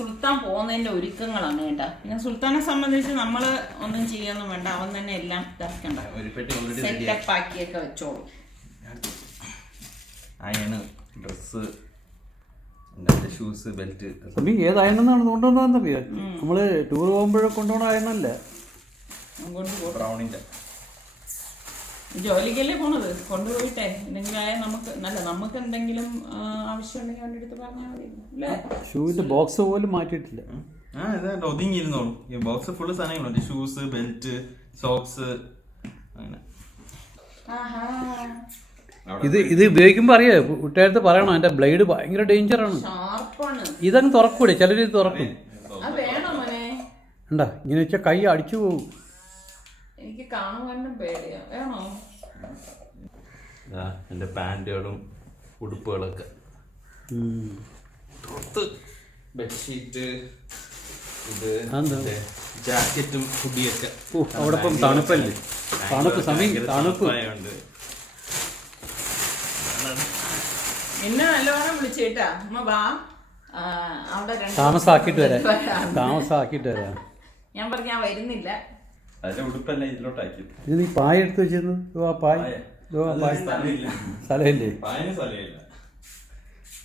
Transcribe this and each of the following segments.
സുൽത്താൻ പോകുന്നതിന്റെ ഒരുക്കങ്ങളാണ് കേട്ടാ. പിന്നെ സുൽത്താനെ സംബന്ധിച്ച് നമ്മള് ഒന്നും ചെയ്യാന്നും വേണ്ട, അവൻ തന്നെ എല്ലാം ഇതാക്കണ്ട, സെറ്റപ്പ് ആക്കിയൊക്കെ വെച്ചോളൂ. ഡ്രസ്, ഷൂസ്, ബെൽറ്റ് ഏതായെന്നാണ് കൊണ്ടുപോകുന്നറിയാം. നമ്മള് ടൂർ പോകുമ്പോഴൊക്കെ കൊണ്ടുപോകണ ആയെന്നല്ല, ബ്രൗണിന്റെ ജോലിക്കല്ലേ പോണത്. കൊണ്ടുപോയിട്ടെ എന്തെങ്കിലും ആയാൽ നമുക്ക് എന്തെങ്കിലും ആവശ്യം ഉണ്ടെങ്കിൽ അവൻ്റെ അടുത്ത് പറഞ്ഞാൽ മതി അല്ലേ. ഷൂവിന്റെ ബോക്സ് പോലും മാറ്റിയിട്ടില്ല. ഒതുങ്ങിയിരുന്നോളൂ. ഈ ബോക്സ് ഫുള്ള് സാധനങ്ങളുണ്ട്, ഷൂസ്, ബെൽറ്റ്, സോക്സ്, അങ്ങനെ. ഇത് ഉപയോഗിക്കുമ്പോ അറിയാം, കുട്ടികളടുത്ത് പറയണം എന്റെ ബ്ലേഡ് ഭയങ്കര ഡേഞ്ചറാണ്, ഇതങ്ങ് തുറക്കൂടെ, ചിലര് ഇത് തുറക്കും. ഉണ്ടാ ഇങ്ങനെ വെച്ചാൽ കൈ അടിച്ചു പോകും. എനിക്ക് കാണുവാനും പേടിയാ. വേണോ? എന്റെ പാന്റുകളും ഉടുപ്പുകളൊക്കെ, ബെഡ്ഷീറ്റ്, ഇത് ജാക്കറ്റും ഹുഡിയൊക്കെ. അവിടെ ഇപ്പം തണുപ്പല്ലേ, തണുപ്പ് സമയം തണുപ്പ്. എന്നെ നല്ലവണ്ണം വിളിച്ചേട്ടാ, അമ്മ വാ അവിടെ താമസാക്കിട്ട് വരാം. ഞാൻ പറഞ്ഞ ഞാൻ വരുന്നില്ല. ഉടുപ്പല്ല ഇതിലോട്ടാക്കി. ഇത് നീ പായ എടുത്ത് വെച്ചിരുന്നു. സ്ഥലമില്ലേ?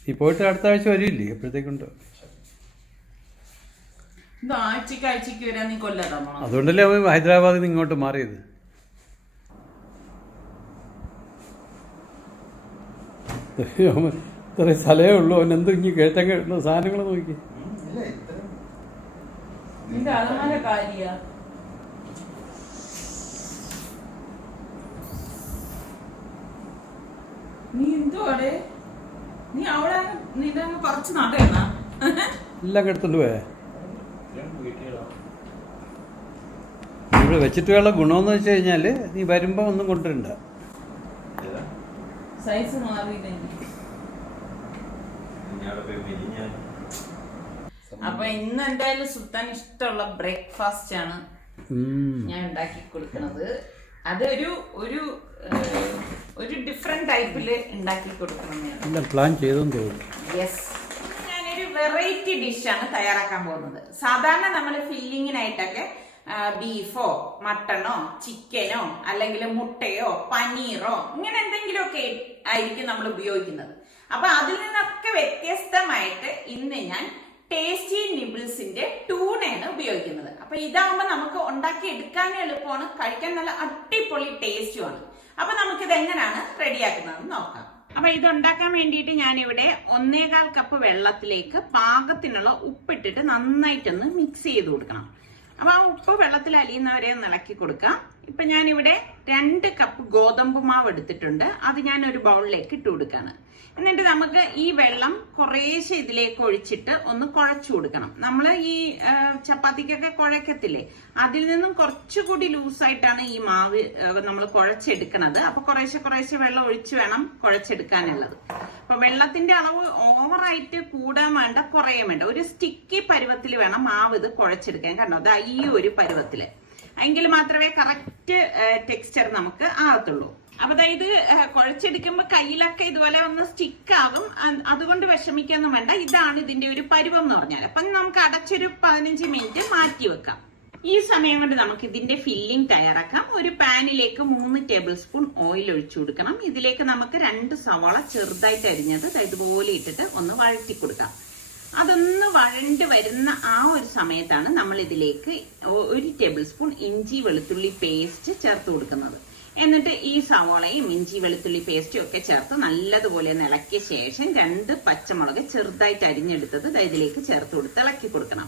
നീ പോയിട്ട് അടുത്ത ആഴ്ച വരില്ലേ? എപ്പോഴത്തേക്കുണ്ട്? ആഴ്ചക്ക് വരാൻ നീ കൊല്ലാതാ. അതുകൊണ്ടല്ലേ അവൻ ഹൈദരാബാദിൽ നിന്ന് ഇങ്ങോട്ട് മാറിയത്. ഇത്രയും സ്ഥലമേ ഉള്ളൂ, അവൻ എന്ത് ഇനി കേട്ടങ്ങ സാധനങ്ങൾ നോക്കി. നിന്റെ അലമാര കാര്യ നീ എന്തോടെ, നീ അവിടെ നിന്റെ പറിച്ച് നടയണ എല്ലാം എടുത്തോണ്ട് പോയേ. ഇവിടെ വെച്ചിട്ട് ഉള്ള ഗുണമെന്ന് വെച്ച് കഴിഞ്ഞാല് നീ വരുമ്പോ ഒന്നും കൊണ്ടുവരണ്ട. സൈസ് മാറിയില്ലെങ്കിൽ. അപ്പൊ ഇന്ന് എന്തായാലും സുൽത്താൻ ഇഷ്ടമുള്ള ബ്രേക്ക്ഫാസ്റ്റ് ആണ് ഞാൻ ഉണ്ടാക്കി കൊടുക്കുന്നത്. അത് ഒരു ഡിഫറെന്റ് ടൈപ്പില് ഉണ്ടാക്കി കൊടുക്കണം പ്ലാൻ ചെയ്തെന്ന് തോന്നുന്നു. യെസ്, ഞാനൊരു വെറൈറ്റി ഡിഷാണ് തയ്യാറാക്കാൻ പോകുന്നത്. സാധാരണ നമ്മൾ ഫില്ലിങ്ങിനായിട്ടൊക്കെ ബീഫോ മട്ടണോ ചിക്കനോ അല്ലെങ്കിൽ മുട്ടയോ പനീറോ ഇങ്ങനെ എന്തെങ്കിലുമൊക്കെ ആയിരിക്കും നമ്മൾ ഉപയോഗിക്കുന്നത്. അപ്പൊ അതിൽ നിന്നൊക്കെ വ്യത്യസ്തമായിട്ട് ഇന്ന് ഞാൻ ടേസ്റ്റി നിബിൾസിന്റെ ടൂണയാണ് ഉപയോഗിക്കുന്നത്. അപ്പൊ ഇതാകുമ്പോ നമുക്ക് ഉണ്ടാക്കി എടുക്കാനും എളുപ്പമാണ്, കഴിക്കാൻ നല്ല അടിപൊളി ടേസ്റ്റുമാണ്. അപ്പൊ നമുക്കിത് എങ്ങനെയാണ് റെഡിയാക്കുന്നതെന്ന് നോക്കാം. അപ്പൊ ഇത് ഉണ്ടാക്കാൻ വേണ്ടിയിട്ട് ഞാനിവിടെ 1.25 കപ്പ് വെള്ളത്തിലേക്ക് പാകത്തിനുള്ള ഉപ്പിട്ടിട്ട് നന്നായിട്ടൊന്ന് മിക്സ് ചെയ്ത് കൊടുക്കണം. അപ്പൊ ആ ഉപ്പ് വെള്ളത്തിൽ അലിയുന്നവരെ ഇളക്കി കൊടുക്കാം. ഇപ്പൊ ഞാനിവിടെ 2 കപ്പ് ഗോതമ്പ് മാവ് എടുത്തിട്ടുണ്ട്, അത് ഞാൻ ഒരു ബൗളിലേക്ക് ഇട്ട് കൊടുക്കാണ്. എന്നിട്ട് നമുക്ക് ഈ വെള്ളം കുറേശ്ശെ ഇതിലേക്ക് ഒഴിച്ചിട്ട് ഒന്ന് കുഴച്ചു കൊടുക്കണം. നമ്മൾ ഈ ചപ്പാത്തിക്കൊക്കെ കുഴക്കത്തില്ലേ, അതിൽ നിന്നും കുറച്ചുകൂടി ലൂസായിട്ടാണ് ഈ മാവ് നമ്മൾ കുഴച്ചെടുക്കണത്. അപ്പൊ കുറേശ്ശെ വെള്ളം ഒഴിച്ച് വേണം കുഴച്ചെടുക്കാനുള്ളത്. അപ്പൊ വെള്ളത്തിന്റെ അളവ് ഓവറായിട്ട് കൂടാൻ വേണ്ട, കുറയാൻ വേണ്ട, ഒരു സ്റ്റിക്കി പരുവത്തിൽ വേണം മാവ് ഇത് കുഴച്ചെടുക്കാൻ. കണ്ടോ, അതാ ഈ ഒരു പരുവത്തില്, എങ്കിൽ മാത്രമേ കറക്റ്റ് ടെക്സ്ചർ നമുക്ക് ആകത്തുള്ളൂ. അപ്പൊ അതായത് കുഴച്ചെടുക്കുമ്പോ കയ്യിലൊക്കെ ഇതുപോലെ ഒന്ന് സ്റ്റിക്കാകും, അതുകൊണ്ട് വിഷമിക്കൊന്നും വേണ്ട. ഇതാണ് ഇതിന്റെ ഒരു പരുവം എന്ന് പറഞ്ഞാൽ. അപ്പൊ നമുക്ക് അടച്ചൊരു 15 മിനിറ്റ് മാറ്റി വെക്കാം. ഈ സമയം കൊണ്ട് നമുക്ക് ഇതിന്റെ ഫില്ലിംഗ് തയ്യാറാക്കാം. ഒരു പാനിലേക്ക് 3 ടേബിൾ സ്പൂൺ ഓയിൽ ഒഴിച്ചു കൊടുക്കണം. ഇതിലേക്ക് നമുക്ക് 2 സവാള ചെറുതായിട്ട് അരിഞ്ഞത് ഇതുപോലെ ഇട്ടിട്ട് ഒന്ന് വഴറ്റി കൊടുക്കാം. അതൊന്ന് വഴണ്ട് വരുന്ന ആ ഒരു സമയത്താണ് നമ്മൾ ഇതിലേക്ക് 1 ടേബിൾ സ്പൂൺ ഇഞ്ചി വെളുത്തുള്ളി പേസ്റ്റ് ചേർത്ത് കൊടുക്കുന്നത്. എന്നിട്ട് ഈ സവാളയും ഇഞ്ചി വെളുത്തുള്ളി പേസ്റ്റും ഒക്കെ ചേർത്ത് നല്ലതുപോലെ ഒന്ന് ഇളക്കിയ ശേഷം 2 പച്ചമുളക് ചെറുതായിട്ട് അരിഞ്ഞെടുത്തത് ഇതിലേക്ക് ചേർത്ത് കൊടുത്ത് ഇളക്കി കൊടുക്കണം.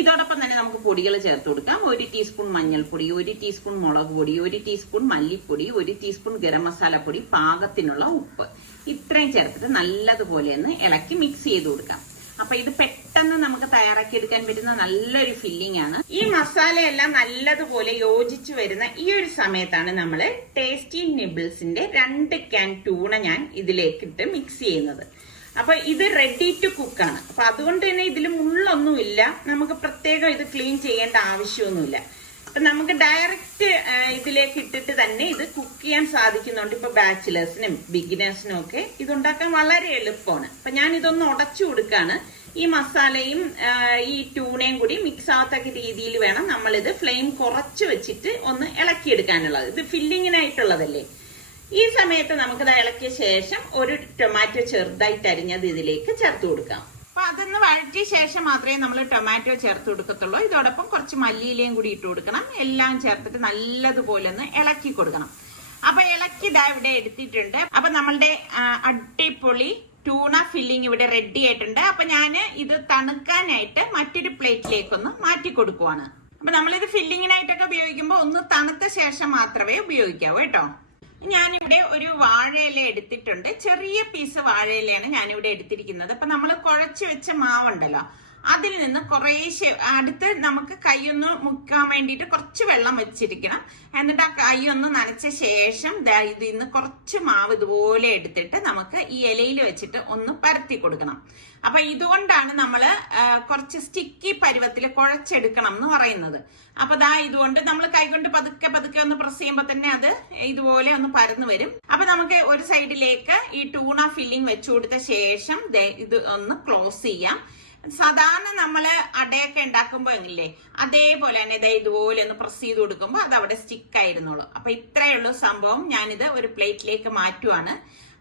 ഇതോടൊപ്പം തന്നെ നമുക്ക് പൊടികൾ ചേർത്ത് കൊടുക്കാം. 1 ടീസ്പൂൺ മഞ്ഞൾപ്പൊടി, 1 ടീസ്പൂൺ മുളക് പൊടി, 1 ടീസ്പൂൺ മല്ലിപ്പൊടി, 1 ടീസ്പൂൺ ഗരം മസാല പൊടി, പാകത്തിനുള്ള ഉപ്പ്, ഇത്രയും ചേർത്തിട്ട് നല്ലതുപോലെ ഒന്ന് ഇളക്കി മിക്സ് ചെയ്ത് കൊടുക്കാം. അപ്പൊ ഇത് പെട്ടെന്ന് നമുക്ക് തയ്യാറാക്കി എടുക്കാൻ പറ്റുന്ന നല്ലൊരു ഫില്ലിംഗ് ആണ്. ഈ മസാലയെല്ലാം നല്ലതുപോലെ യോജിച്ചു വരുന്ന ഈ ഒരു സമയത്താണ് നമ്മൾ ടേസ്റ്റി നിബിൾസിന്റെ 2 ക്യാൻ ടൂണ ഞാൻ ഇതിലേക്കിട്ട് മിക്സ് ചെയ്യുന്നത്. അപ്പൊ ഇത് റെഡി ടു കുക്കാണ്. അപ്പൊ അതുകൊണ്ട് തന്നെ ഇതിൽ മുള്ളൊന്നുമില്ല, നമുക്ക് പ്രത്യേകം ഇത് ക്ലീൻ ചെയ്യേണ്ട ആവശ്യമൊന്നുമില്ല. അപ്പൊ നമുക്ക് ഡയറക്റ്റ് ഇതിലേക്ക് ഇട്ടിട്ട് തന്നെ ഇത് കുക്ക് ചെയ്യാൻ സാധിക്കുന്നുണ്ട്. ഇപ്പൊ ബാച്ചിലേഴ്സിനും ബിഗിനേഴ്സിനും ഒക്കെ ഇതുണ്ടാക്കാൻ വളരെ എളുപ്പമാണ്. അപ്പൊ ഞാൻ ഇതൊന്ന് ഉടച്ചു കൊടുക്കാണ്. ഈ മസാലയും ഈ ട്യൂണയും കൂടി മിക്സ് ആവത്തക്ക രീതിയിൽ വേണം നമ്മളിത് ഫ്ലെയിം കുറച്ച് വെച്ചിട്ട് ഒന്ന് ഇളക്കിയെടുക്കാനുള്ളത്. ഇത് ഫില്ലിങ്ങിനായിട്ടുള്ളതല്ലേ. ഈ സമയത്ത് നമുക്കിത് ഇളക്കിയ ശേഷം ഒരു ടൊമാറ്റോ ചെറുതായിട്ട് അരിഞ്ഞത് ഇതിലേക്ക് ചേർത്ത് കൊടുക്കാം. അപ്പൊ അതൊന്ന് വഴറ്റിയ ശേഷം മാത്രമേ നമ്മൾ ടൊമാറ്റോ ചേർത്ത് കൊടുക്കത്തുള്ളൂ. ഇതോടൊപ്പം കുറച്ച് മല്ലിയിലയും കൂടി ഇട്ട് കൊടുക്കണം. എല്ലാം ചേർത്തിട്ട് നല്ലതുപോലെ ഒന്ന് ഇളക്കി കൊടുക്കണം. അപ്പൊ ഇളക്കി ഇതാ ഇവിടെ എടുത്തിട്ടുണ്ട്. അപ്പൊ നമ്മളുടെ അടിപൊളി ട്യൂണ ഫില്ലിംഗ് ഇവിടെ റെഡി ആയിട്ടുണ്ട്. അപ്പൊ ഞാൻ ഇത് തണുക്കാനായിട്ട് മറ്റൊരു പ്ലേറ്റിലേക്കൊന്ന് മാറ്റി കൊടുക്കുവാണ്. അപ്പൊ നമ്മളിത് ഫില്ലിങ്ങിനായിട്ടൊക്കെ ഉപയോഗിക്കുമ്പോൾ ഒന്ന് തണുത്ത ശേഷം മാത്രമേ ഉപയോഗിക്കാവൂ കേട്ടോ. ഞാനിവിടെ ഒരു വാഴയില എടുത്തിട്ടുണ്ട്. ചെറിയ പീസ് വാഴയിലയാണ് ഞാനിവിടെ എടുത്തിരിക്കുന്നത്. അപ്പൊ നമ്മൾ കുഴച്ച് വെച്ച മാവുണ്ടല്ലോ, അതിൽ നിന്ന് കുറേശ്ശെ അടുത്ത് നമുക്ക് കൈയൊന്ന് മുക്കാൻ വേണ്ടിയിട്ട് കുറച്ച് വെള്ളം വെച്ചിരിക്കണം. എന്നിട്ട് ആ കൈ ഒന്ന് നനച്ച ശേഷം ഇതിൽ നിന്ന് കുറച്ച് മാവ് ഇതുപോലെ എടുത്തിട്ട് നമുക്ക് ഈ ഇലയിൽ വെച്ചിട്ട് ഒന്ന് പരത്തി കൊടുക്കണം. അപ്പൊ ഇതുകൊണ്ടാണ് നമ്മള് കുറച്ച് സ്റ്റിക്കി പരുവത്തിൽ കുഴച്ചെടുക്കണം എന്ന് പറയുന്നത്. അപ്പൊ ഇതുകൊണ്ട് നമ്മൾ കൈകൊണ്ട് പതുക്കെ പതുക്കെ ഒന്ന് പ്രസ് ചെയ്യുമ്പോൾ തന്നെ അത് ഇതുപോലെ ഒന്ന് പരന്നു വരും. അപ്പൊ നമുക്ക് ഒരു സൈഡിലേക്ക് ഈ ട്യൂണ ഫില്ലിംഗ് വെച്ചു കൊടുത്ത ശേഷം ഇത് ഒന്ന് ക്ലോസ് ചെയ്യാം. സാധാരണ നമ്മള് അടയൊക്കെ ഉണ്ടാക്കുമ്പോ ഇല്ലേ, അതേപോലെ തന്നെ ഇതുപോലെ ഒന്ന് പ്രസ് ചെയ്ത് കൊടുക്കുമ്പോൾ അത് അവിടെ സ്റ്റിക്ക് ആയിരുന്നുള്ളൂ. അപ്പൊ ഇത്രയുള്ളൂ സംഭവം. ഞാനിത് ഒരു പ്ലേറ്റിലേക്ക് മാറ്റുവാണ്.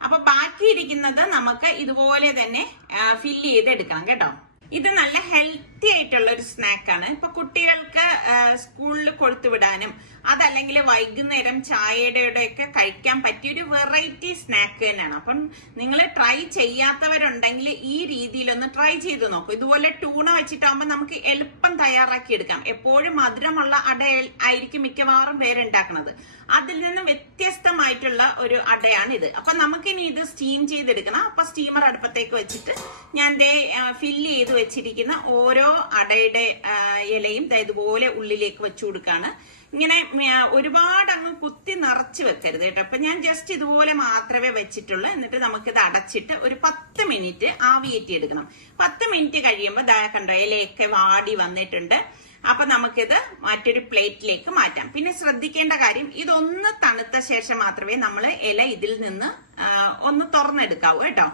അപ്പൊ ബാക്കിയിരിക്കുന്നത് നമുക്ക് ഇതുപോലെ തന്നെ ഫില്ല് ചെയ്തെടുക്കണം കേട്ടോ. ഇത് നല്ല ഹെൽത്തി ആയിട്ടുള്ള ഒരു സ്നാക്കാണ്. ഇപ്പൊ കുട്ടികൾക്ക് സ്കൂളിൽ കൊടുത്തുവിടാനും അതല്ലെങ്കിൽ വൈകുന്നേരം ചായയുടെ ഒക്കെ കഴിക്കാൻ പറ്റിയൊരു വെറൈറ്റി സ്നാക്ക് തന്നെയാണ്. അപ്പം നിങ്ങൾ ട്രൈ ചെയ്യാത്തവരുണ്ടെങ്കിൽ ഈ രീതിയിലൊന്ന് ട്രൈ ചെയ്ത് നോക്കൂ. ഇതുപോലെ ട്യൂണ വെച്ചിട്ടാകുമ്പോൾ നമുക്ക് എളുപ്പം തയ്യാറാക്കി എടുക്കാം. എപ്പോഴും മധുരമുള്ള അട ആയിരിക്കും മിക്കവാറും പേരുണ്ടാക്കുന്നത്. അതിൽ നിന്ന് വ്യത്യസ്തമായിട്ടുള്ള ഒരു അടയാണ് ഇത്. അപ്പൊ നമുക്കിനി ഇത് സ്റ്റീം ചെയ്തെടുക്കണം. അപ്പൊ സ്റ്റീമർ അടുപ്പത്തേക്ക് വെച്ചിട്ട് ഞാൻ ഫില്ല് ചെയ്ത് വെച്ചിരിക്കുന്ന ഓരോ അടയുടെ ഇലയും ഇതുപോലെ ഉള്ളിലേക്ക് വെച്ചു കൊടുക്കാണ്. ഇങ്ങനെ ഒരുപാട് അങ്ങ് കുത്തി നിറച്ച് വെക്കരുത് കേട്ടോ. അപ്പൊ ഞാൻ ജസ്റ്റ് ഇതുപോലെ മാത്രമേ വെച്ചിട്ടുള്ളൂ. എന്നിട്ട് നമുക്കിത് അടച്ചിട്ട് ഒരു 10 മിനിറ്റ് ആവിയേറ്റി എടുക്കണം. 10 മിനിറ്റ് കഴിയുമ്പോൾ കണ്ടോ ഇലയൊക്കെ വാടി വന്നിട്ടുണ്ട്. അപ്പൊ നമുക്കിത് മറ്റൊരു പ്ലേറ്റിലേക്ക് മാറ്റാം. പിന്നെ ശ്രദ്ധിക്കേണ്ട കാര്യം, ഇതൊന്ന് തണുത്ത ശേഷം മാത്രമേ നമ്മൾ ഇല ഇതിൽ നിന്ന് ഒന്ന് തുറന്നെടുക്കാവൂ കേട്ടോ.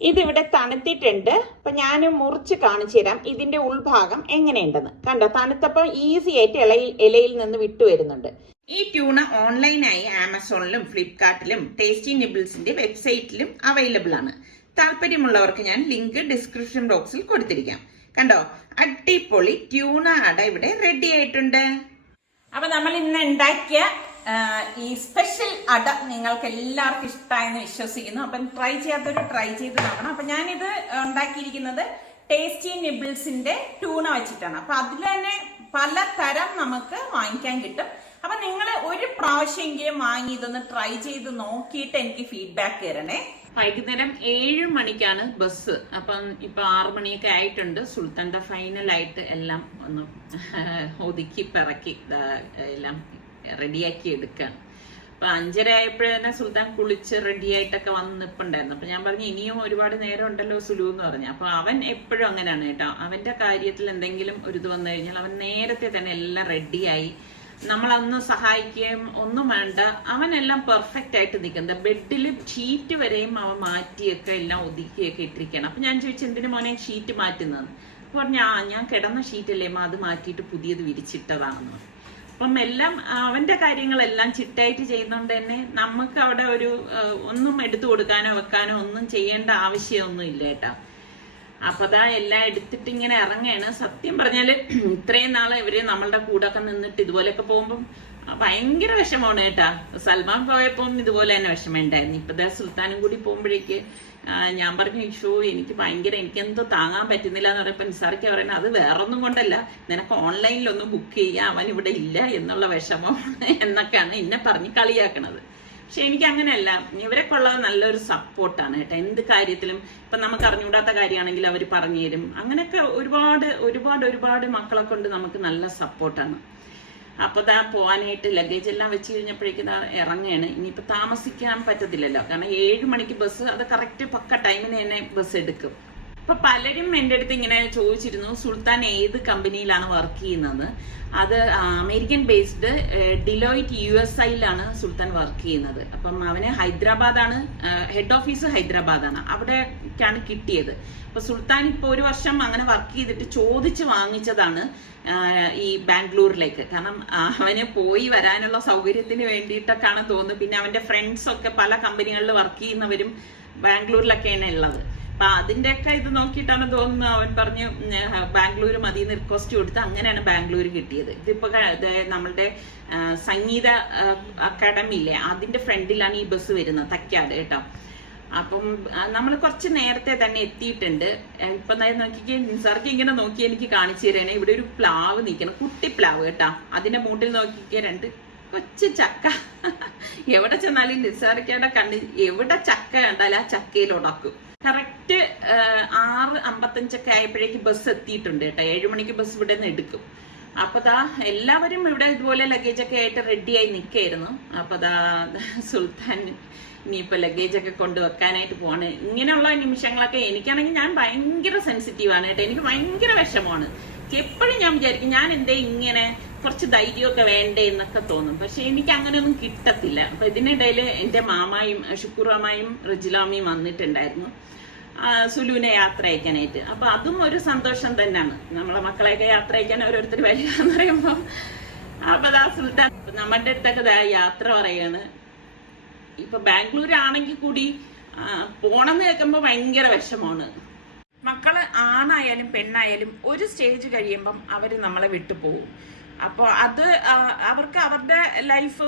ഇതിവിടെ തണുത്തിട്ടുണ്ട്. അപ്പൊ ഞാൻ മുറിച്ച് കാണിച്ചു തരാം ഇതിന്റെ ഉൾഭാഗം എങ്ങനെയുണ്ടെന്ന്. കണ്ടോ, തണുത്തപ്പോ ഈസി ആയിട്ട് ഇലയിൽ നിന്ന് വിട്ടുവരുന്നുണ്ട്. ഈ ട്യൂണ ഓൺലൈനായി ആമസോണിലും ഫ്ലിപ്കാർട്ടിലും ടേസ്റ്റി നിബിൾസിന്റെ വെബ്സൈറ്റിലും അവൈലബിൾ ആണ്. താല്പര്യമുള്ളവർക്ക് ഞാൻ ലിങ്ക് ഡിസ്ക്രിപ്ഷൻ ബോക്സിൽ കൊടുത്തിരിക്കാം. കണ്ടോ, അടിപൊളി ട്യൂണ അട ഇവിടെ റെഡി ആയിട്ടുണ്ട്. അപ്പൊ നമ്മൾ ഇന്ന് ഉണ്ടാക്കിയ ഈ സ്പെഷ്യൽ അട നിങ്ങൾക്ക് എല്ലാവർക്കും ഇഷ്ടമായെന്ന് വിശ്വസിക്കുന്നു. അപ്പം ട്രൈ ചെയ്യാത്തവര് ട്രൈ ചെയ്ത് നോക്കണം. അപ്പൊ ഞാനിത് ഉണ്ടാക്കിയിരിക്കുന്നത് ടേസ്റ്റി നിബിൾസിന്റെ ട്യൂണ വെച്ചിട്ടാണ്. അപ്പൊ അതിൽ തന്നെ പലതരം നമുക്ക് വാങ്ങിക്കാൻ കിട്ടും. അപ്പൊ നിങ്ങൾ ഒരു പ്രാവശ്യമെങ്കിലും വാങ്ങി ഇതൊന്ന് ട്രൈ ചെയ്ത് നോക്കിയിട്ട് എനിക്ക് ഫീഡ്ബാക്ക് തരണേ. വൈകുന്നേരം 7 മണിക്കാണ് ബസ്. അപ്പം ഇപ്പൊ 6 മണിയൊക്കെ ആയിട്ടുണ്ട്. സുൽത്താന്റെ ഫൈനലായിട്ട് എല്ലാം ഒന്ന് ഒതുക്കി പിറക്കി എല്ലാം റെഡിയാക്കി എടുക്കാണ്. അപ്പൊ 5:30 ആയപ്പോഴേ സുൽത്താൻ കുളിച്ച് റെഡി ആയിട്ടൊക്കെ വന്ന് നിപ്പുണ്ടായിരുന്നു. അപ്പൊ ഞാൻ പറഞ്ഞു ഇനിയും ഒരുപാട് നേരം ഉണ്ടല്ലോ സുലു എന്ന് പറഞ്ഞു. അപ്പൊ അവൻ എപ്പോഴും അങ്ങനെയാണ് കേട്ടോ. അവന്റെ കാര്യത്തിൽ എന്തെങ്കിലും ഒരു ഇത് വന്നു കഴിഞ്ഞാൽ അവൻ നേരത്തെ തന്നെ എല്ലാം റെഡിയായി, നമ്മളൊന്ന് സഹായിക്കുകയും ഒന്നും വേണ്ട, അവനെല്ലാം പെർഫെക്റ്റ് ആയിട്ട് നിൽക്കുന്നത്. ബെഡിൽ ഷീറ്റ് വരെയും അവൻ മാറ്റിയൊക്കെ എല്ലാം ഒതുക്കിയൊക്കെ ഇട്ടിരിക്കണം. അപ്പൊ ഞാൻ ചോദിച്ചു എന്തിനു മോനെ ഷീറ്റ് മാറ്റുന്നത്? അപ്പൊ പറഞ്ഞു ഞാൻ കിടന്ന ഷീറ്റല്ലേ അത് മാറ്റിയിട്ട് പുതിയത് വിരിച്ചിട്ടതാണെന്ന്. അപ്പം എല്ലാം അവന്റെ കാര്യങ്ങളെല്ലാം ചിട്ടായിട്ട് ചെയ്യുന്നോണ്ട് തന്നെ നമുക്ക് അവിടെ ഒരു ഒന്നും എടുത്തു കൊടുക്കാനോ വെക്കാനോ ഒന്നും ചെയ്യേണ്ട ആവശ്യമൊന്നും ഇല്ല കേട്ടാ. അപ്പൊ എല്ലാം എടുത്തിട്ട് ഇങ്ങനെ ഇറങ്ങാണ്. സത്യം പറഞ്ഞാല് ഇത്രയും നാളെ ഇവര് നമ്മളുടെ കൂടെ ഒക്കെ നിന്നിട്ട് ഇതുപോലെയൊക്കെ പോകുമ്പം ഭയങ്കര വിഷമമാണ് കേട്ടാ. സൽമാൻ പോയപ്പം ഇതുപോലെ തന്നെ വിഷമം ഉണ്ടായിരുന്നു. ഇപ്പൊ സുൽത്താനും കൂടി പോകുമ്പോഴേക്ക് ഞാൻ പറഞ്ഞു ഷോ എനിക്കെന്തോ താങ്ങാൻ പറ്റുന്നില്ല എന്ന് പറയുമ്പോ നിസാറിക്ക് പറയുന്നത് അത് വേറൊന്നും കൊണ്ടല്ല, നിനക്ക് ഓൺലൈനിലൊന്നും ബുക്ക് ചെയ്യാം, അവൻ ഇവിടെ ഇല്ല എന്നുള്ള വിഷമം എന്നൊക്കെയാണ് എന്നെ പറഞ്ഞ് കളിയാക്കണത്. പക്ഷെ എനിക്ക് അങ്ങനെയല്ല, ഇവരൊക്കെ ഉള്ളത് നല്ലൊരു സപ്പോർട്ടാണ് കേട്ടോ. എന്ത് കാര്യത്തിലും ഇപ്പൊ നമുക്ക് അറിഞ്ഞുകൂടാത്ത കാര്യമാണെങ്കിൽ അവർ പറഞ്ഞു തരും. അങ്ങനെയൊക്കെ ഒരുപാട് മക്കളെ കൊണ്ട് നമുക്ക് നല്ല സപ്പോർട്ടാണ്. അപ്പൊ പോവാനായിട്ട് ലഗേജ് എല്ലാം വെച്ച് കഴിഞ്ഞപ്പോഴേക്കും ഇറങ്ങുകയാണ്. ഇനിയിപ്പോ താമസിക്കാൻ പറ്റത്തില്ലല്ലോ, കാരണം 7 മണിക്ക് ബസ്, അത് കറക്റ്റ് പക്ക ടൈമിന് തന്നെ ബസ് എടുക്കും. അപ്പൊ പലരും എൻ്റെ അടുത്ത് ഇങ്ങനെ ചോദിച്ചിരുന്നു സുൽത്താൻ ഏത് കമ്പനിയിലാണ് വർക്ക് ചെയ്യുന്നത്. അത് അമേരിക്കൻ ബേസ്ഡ് ഡിലോയിറ്റ് USA സുൽത്താൻ വർക്ക് ചെയ്യുന്നത്. അപ്പം അവന് ഹൈദരാബാദാണ്, ഹെഡ് ഓഫീസ് ഹൈദരാബാദാണ്. അവിടെ എനിക്കാണ് കിട്ടിയത്. അപ്പൊ സുൽത്താൻ ഇപ്പൊ 1 വർഷം അങ്ങനെ വർക്ക് ചെയ്തിട്ട് ചോദിച്ച് വാങ്ങിച്ചതാണ് ഈ ബാംഗ്ലൂരിലേക്ക്. കാരണം അവന് പോയി വരാനുള്ള സൗകര്യത്തിന് വേണ്ടിയിട്ടൊക്കെയാണ് തോന്നുന്നത്. പിന്നെ അവന്റെ ഫ്രണ്ട്സ് ഒക്കെ പല കമ്പനികളിൽ വർക്ക് ചെയ്യുന്നവരും ബാംഗ്ലൂരിലൊക്കെയാണ് ഉള്ളത്. അപ്പൊ അതിന്റെയൊക്കെ ഇത് നോക്കിയിട്ടാണ് തോന്നുന്നത് അവൻ പറഞ്ഞു ബാംഗ്ലൂർ മതി റിക്വസ്റ്റ് കൊടുത്ത് അങ്ങനെയാണ് ബാംഗ്ലൂർ കിട്ടിയത്. ഇതിപ്പോ നമ്മളുടെ സംഗീത അക്കാഡമി ഇല്ലേ, അതിന്റെ ഫ്രണ്ടിലാണ് ഈ ബസ് വരുന്നത്, തക്കാട് കേട്ടോ. അപ്പം നമ്മൾ കുറച്ച് നേരത്തെ തന്നെ എത്തിയിട്ടുണ്ട്. ഇപ്പൊ നോക്കിക്കേ, നിസാർക്ക് ഇങ്ങനെ നോക്കി എനിക്ക് കാണിച്ചു തരാണ്. ഇവിടെ ഒരു പ്ലാവ് നിൽക്കണം, കുട്ടി പ്ലാവ് കേട്ടാ. അതിന്റെ മൂട്ടിൽ നോക്കിക്കേ 2 കൊച്ചു ചക്ക. എവിടെ ചെന്നാലും നിസാർക്കയുടെ കണ്ണ് എവിടെ ചക്ക കണ്ടാലും ആ ചക്കയിൽ ഉടക്കും. കറക്റ്റ് 6:55 ആയപ്പോഴേക്ക് ബസ് എത്തിയിട്ടുണ്ട് കേട്ടോ. 7 മണിക്ക് ബസ് ഇവിടെ നിന്ന് എടുക്കും. അപ്പൊ എല്ലാവരും ഇവിടെ ഇതുപോലെ ലഗേജൊക്കെ ആയിട്ട് റെഡിയായി നിൽക്കായിരുന്നു. അപ്പൊ സുൽത്താൻ ഇനിയിപ്പോ ലഗേജൊക്കെ കൊണ്ടുവെക്കാനായിട്ട് പോവാണ്. ഇങ്ങനെയുള്ള നിമിഷങ്ങളൊക്കെ എനിക്കാണെങ്കിൽ ഞാൻ ഭയങ്കര സെൻസിറ്റീവാണ് കേട്ടോ. എനിക്ക് ഭയങ്കര വിഷമമാണ്. എപ്പോഴും ഞാൻ വിചാരിക്കും ഞാൻ എന്തേ ഇങ്ങനെ കുറച്ച് ധൈര്യമൊക്കെ വേണ്ടേ എന്നൊക്കെ തോന്നും. പക്ഷെ എനിക്ക് അങ്ങനെയൊന്നും കിട്ടത്തില്ല. അപ്പൊ ഇതിനിടയിൽ എന്റെ മാമായും ഷുക്കൂറാമായും റജിലാമയും വന്നിട്ടുണ്ടായിരുന്നു സുലുവിനെ യാത്ര അയക്കാനായിട്ട്. അപ്പൊ അതും ഒരു സന്തോഷം തന്നെയാണ്, നമ്മളെ മക്കളെയൊക്കെ യാത്ര അയക്കാൻ ഓരോരുത്തർ വരിക എന്ന് പറയുമ്പോ. അപ്പൊ സുൽത്താൻ നമ്മുടെ അടുത്തൊക്കെ യാത്ര പറയാണ്. ഇപ്പൊ ബാംഗ്ലൂർ ആണെങ്കിൽ കൂടി പോണെന്ന് കേൾക്കുമ്പോ ഭയങ്കര വിഷമമാണ്. മക്കള് ആണായാലും പെണ്ണായാലും ഒരു സ്റ്റേജ് കഴിയുമ്പം അവര് നമ്മളെ വിട്ടുപോകും. അപ്പോൾ അത് അവർക്ക് അവരുടെ ലൈഫ്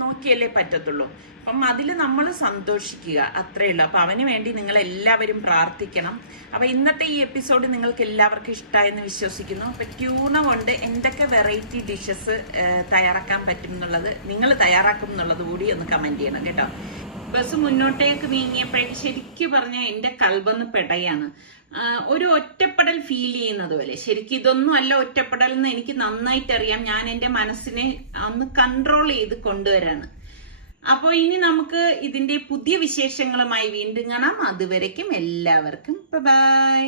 നോക്കിയല്ലേ പറ്റത്തുള്ളൂ. അപ്പം അതിൽ നമ്മൾ സന്തോഷിക്കുക, അത്രേ ഉള്ളൂ. അപ്പം അവന് വേണ്ടി നിങ്ങൾ എല്ലാവരും പ്രാർത്ഥിക്കണം. അപ്പം ഇന്നത്തെ ഈ എപ്പിസോഡ് നിങ്ങൾക്ക് എല്ലാവർക്കും ഇഷ്ടമായെന്ന് വിശ്വസിക്കുന്നു. അപ്പം ട്യൂണ കൊണ്ട് എന്തൊക്കെ വെറൈറ്റി ഡിഷസ് തയ്യാറാക്കാൻ പറ്റും എന്നുള്ളത്, നിങ്ങൾ തയ്യാറാക്കും എന്നുള്ളത് കൂടി ഒന്ന് കമൻറ്റ് ചെയ്യണം കേട്ടോ. ബസ് മുന്നോട്ടേക്ക് നീങ്ങിയപ്പോഴേക്ക് ശരിക്കും പറഞ്ഞാൽ എൻ്റെ കൽബൊന്ന് പെടയാണ്. ഒരു ഒറ്റപ്പെടൽ ഫീൽ ചെയ്യുന്നത് പോലെ. ശരിക്കും ഇതൊന്നും അല്ല ഒറ്റപ്പെടൽ എന്ന് എനിക്ക് നന്നായിട്ട് അറിയാം. ഞാൻ എൻ്റെ മനസ്സിനെ ഒന്ന് കൺട്രോൾ ചെയ്ത് കൊണ്ടുവരാണ്. അപ്പോൾ ഇനി നമുക്ക് ഇതിന്റെ പുതിയ വിശേഷങ്ങളുമായി വീണ്ടും കാണാം. അതുവരയ്ക്കും എല്ലാവർക്കും ബൈ.